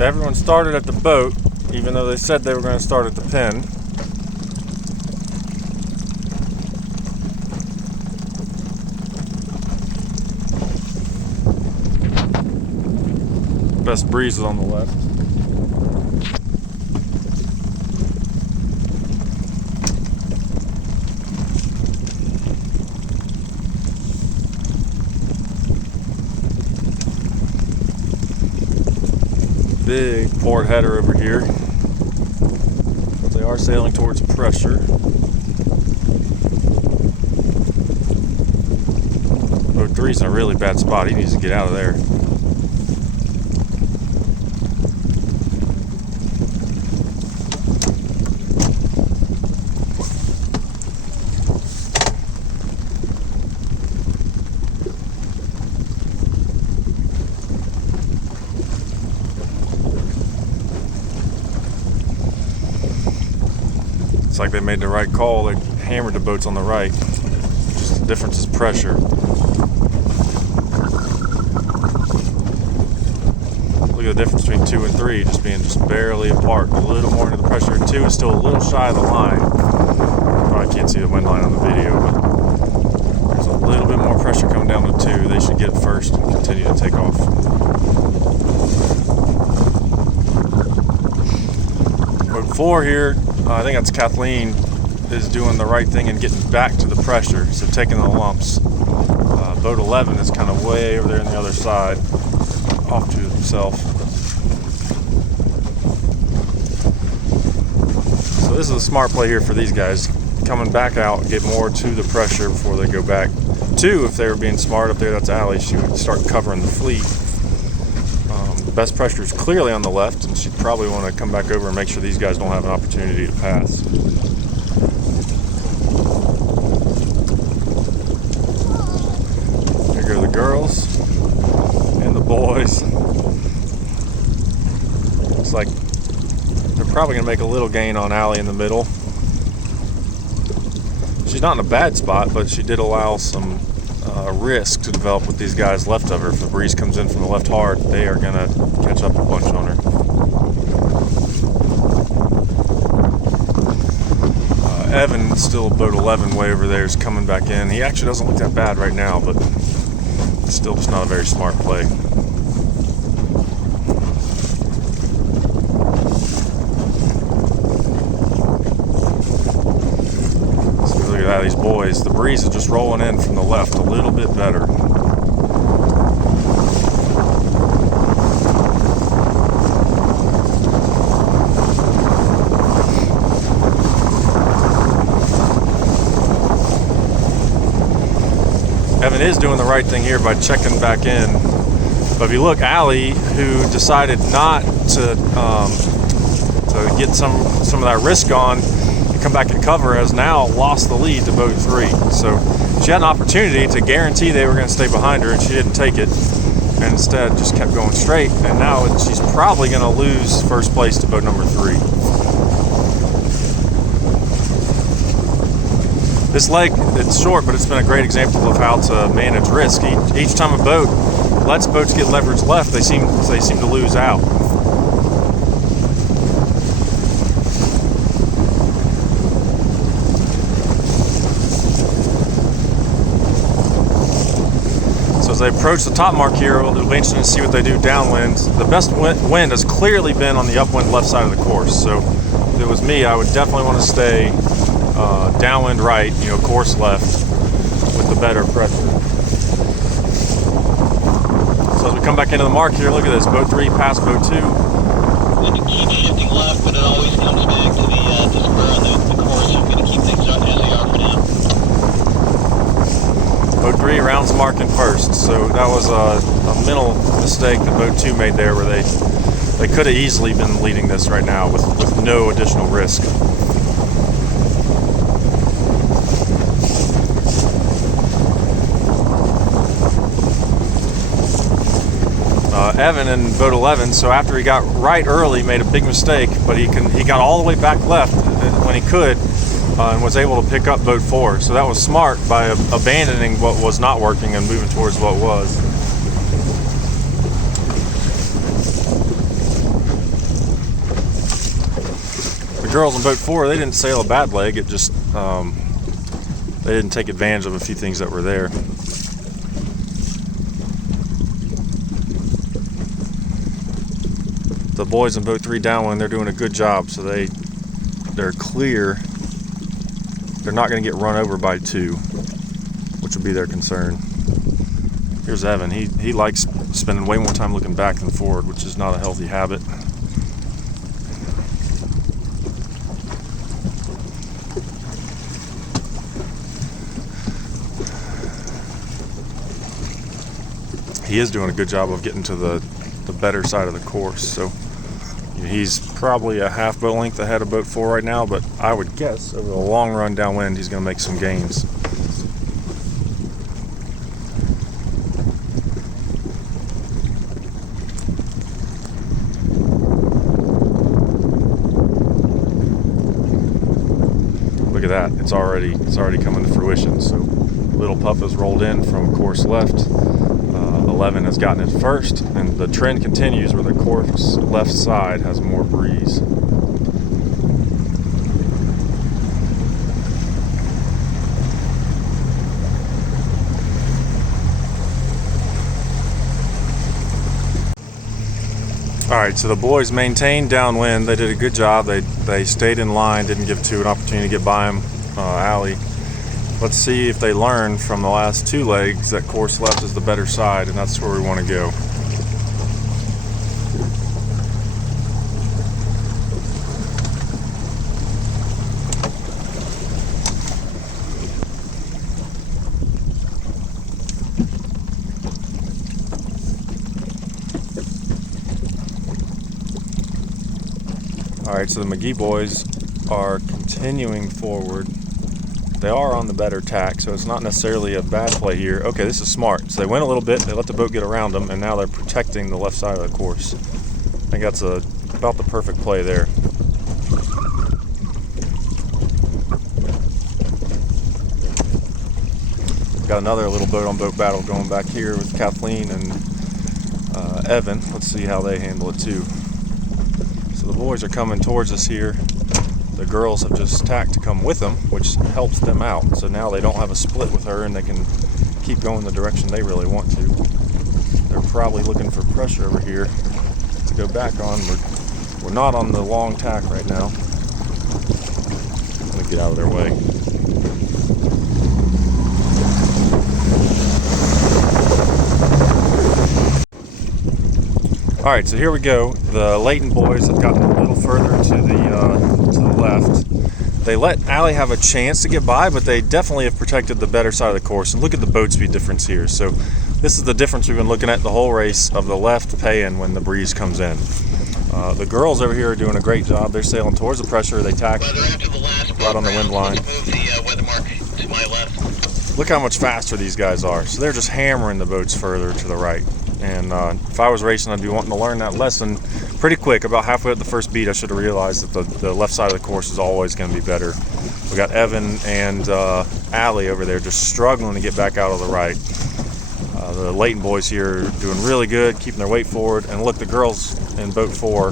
Everyone started at the boat, even though they said they were going to start at the pen. Best breeze is on the left. Big port header over here, but they are sailing towards pressure. Boat 3's in a really bad spot. He needs to get out of there. It's like they made the right call. They hammered the boats on the right. Just the difference is pressure. Look at the difference between 2 and 3, just being barely apart. A little more into the pressure. 2 is still a little shy of the line. You probably can't see the wind line on the video, but there's a little bit more pressure coming down to 2. They should get it first and continue to take off. Boat 4 here, I think that's Kathleen, is doing the right thing and getting back to the pressure, so taking the lumps. Boat 11 is kind of way over there on the other side, off to himself. So this is a smart play here for these guys, coming back out and get more to the pressure before they go back. 2, if they were being smart up there, that's Allie, she would start covering the fleet. The best pressure is clearly on the left, and she'd probably want to come back over and make sure these guys don't have an opportunity to pass. Here go the girls and the boys. Looks like they're probably going to make a little gain on Allie in the middle. She's not in a bad spot, but she did allow some risk to develop with these guys left of her. If the breeze comes in from the left hard, they are going to catch up a bunch on her. Evan, still boat 11 way over there, is coming back in. He actually doesn't look that bad right now, but still just not a very smart play. Look at that, these boys. The breeze is just rolling in from the left a little bit better. Evan is doing the right thing here by checking back in. But if you look, Allie, who decided not to get some of that risk on, come back and cover, has now lost the lead to boat 3. So she had an opportunity to guarantee they were going to stay behind her, and she didn't take it, and instead just kept going straight. And now she's probably going to lose first place to boat number 3. This leg, it's short, but it's been a great example of how to manage risk. Each time a boat lets boats get leverage left, they seem to lose out. As they approach the top mark here, it'll be interesting to see what they do downwind. The best wind has clearly been on the upwind left side of the course. So if it was me, I would definitely want to stay downwind right, course left with the better pressure. So as we come back into the mark here, look at this. Boat 3 past boat 2. And it keeps shifting left, but it always comes back to the square on the course. I'm going to keep things as they are for now. Boat 3 rounds marking first, so that was a mental mistake that boat 2 made there, where they could have easily been leading this right now with no additional risk. Evan in boat 11, so after he got right early, made a big mistake, but he got all the way back left when he could, and was able to pick up boat 4. So that was smart by abandoning what was not working and moving towards what was. girls on boat 4, they didn't sail a bad leg. It just they didn't take advantage of a few things that were there. The boys in boat 3 downwind, they're doing a good job. So they're clear. They're not going to get run over by 2, which would be their concern. Here's Evan. He likes spending way more time looking back than forward, which is not a healthy habit. He is doing a good job of getting to the better side of the course. So he's probably a half boat length ahead of boat 4 right now, but I would guess over the long run downwind he's going to make some gains. Look at that, it's already coming to fruition. So Little Puff has rolled in from course left. 11 has gotten it first, and the trend continues where the course left side has more breeze. Alright, so the boys maintained downwind. They did a good job. They stayed in line, didn't give 2 an opportunity to get by him. Allie. Let's see if they learn from the last 2 legs that course left is the better side, and that's where we want to go. Alright, so the McGee boys are continuing forward. They are on the better tack, so it's not necessarily a bad play here. Okay, this is smart. So they went a little bit, they let the boat get around them, and now they're protecting the left side of the course. I think that's about the perfect play there. Got another little boat on boat battle going back here with Kathleen and Evan. Let's see how they handle it too. So the boys are coming towards us here. The girls have just tacked to come with them, which helps them out. So now they don't have a split with her, and they can keep going the direction they really want to. They're probably looking for pressure over here to go back on. We're not on the long tack right now. I'm gonna get out of their way. All right, so here we go. The Layton boys have gotten a little further to the left. They let Allie have a chance to get by, but they definitely have protected the better side of the course. And look at the boat speed difference here. So this is the difference we've been looking at the whole race of the left pay-in when the breeze comes in. The girls over here are doing a great job. They're sailing towards the pressure. They tack right on the wind line. Look how much faster these guys are. So they're just hammering the boats further to the right. And if I was racing, I'd be wanting to learn that lesson pretty quick. About halfway up the first beat, I should have realized that the left side of the course is always going to be better. We got Evan and Allie over there just struggling to get back out of the right. The Layton boys here are doing really good, keeping their weight forward. And look, the girls in boat 4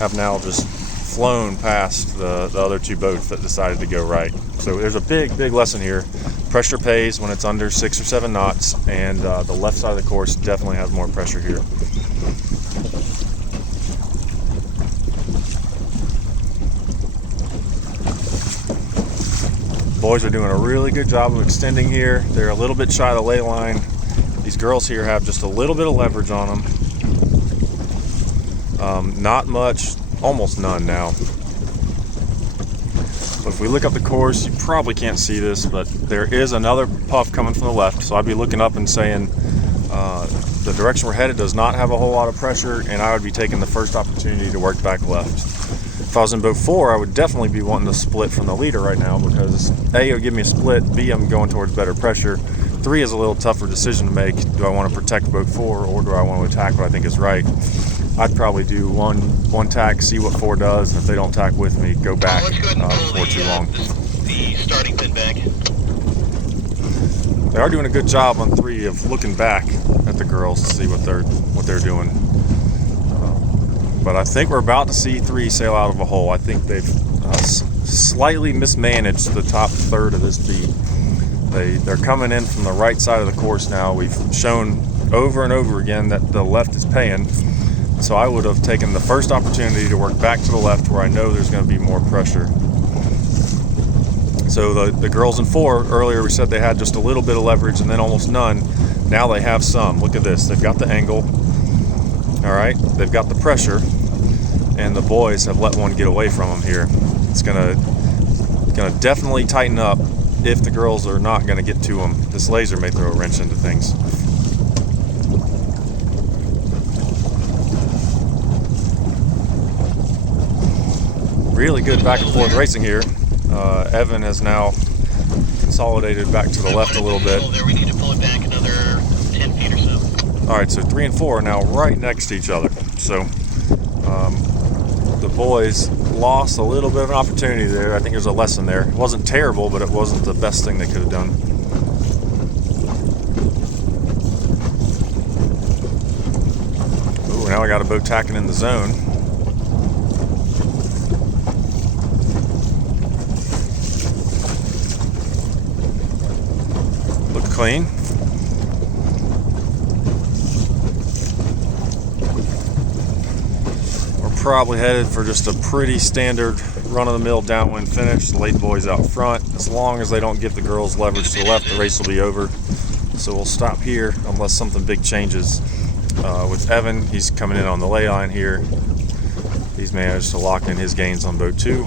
have now just flown past the other 2 boats that decided to go right. So there's a big lesson here. Pressure pays when it's under 6 or 7 knots, and the left side of the course definitely has more pressure here. Boys are doing a really good job of extending here. They're a little bit shy of the lay line. These girls here have just a little bit of leverage on them. Not much, almost none now. But if we look up the course, you probably can't see this, but there is another puff coming from the left. So I'd be looking up and saying the direction we're headed does not have a whole lot of pressure, and I would be taking the first opportunity to work back left. If I was in boat 4, I would definitely be wanting to split from the leader right now because A, it would give me a split, B, I'm going towards better pressure. 3 is a little tougher decision to make. Do I want to protect boat 4 or do I want to attack what I think is right? I'd probably do one tack, see what 4 does, and if they don't tack with me, go back before too long. The starting pin back. They are doing a good job on 3 of looking back at the girls to see what they're doing. But I think we're about to see 3 sail out of a hole. I think they've slightly mismanaged the top third of this beat. They're coming in from the right side of the course now. We've shown over and over again that the left is paying. So I would have taken the first opportunity to work back to the left where I know there's going to be more pressure. So the girls in 4, earlier we said they had just a little bit of leverage and then almost none. Now they have some. Look at this. They've got the angle. All right. They've got the pressure. And the boys have let one get away from them here. It's gonna definitely tighten up if the girls are not going to get to them. This laser may throw a wrench into things. Really good back and forth racing here. Evan has now consolidated back to the left a little bit. There, we need to pull it back another 10 feet or so. All right, so 3 and 4 are now right next to each other. So the boys lost a little bit of an opportunity there. I think there's a lesson there. It wasn't terrible, but it wasn't the best thing they could have done. Ooh, now we got a boat tacking in the zone. Look clean. Probably headed for just a pretty standard run-of-the-mill downwind finish. The lady boys out front. As long as they don't give the girls leverage to the left, the race will be over. So we'll stop here unless something big changes. With Evan, he's coming in on the lay line here. He's managed to lock in his gains on boat 2.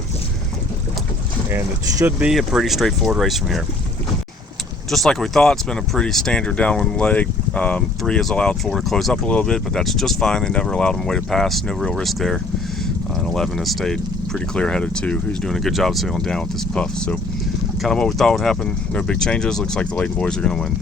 And it should be a pretty straightforward race from here. Just like we thought, it's been a pretty standard downwind leg. 3 has allowed 4 to close up a little bit, but that's just fine. They never allowed him way to pass. No real risk there. And 11 has stayed pretty clear ahead of 2. Who's doing a good job sailing down with this puff. So kind of what we thought would happen. No big changes. Looks like the Layton boys are going to win.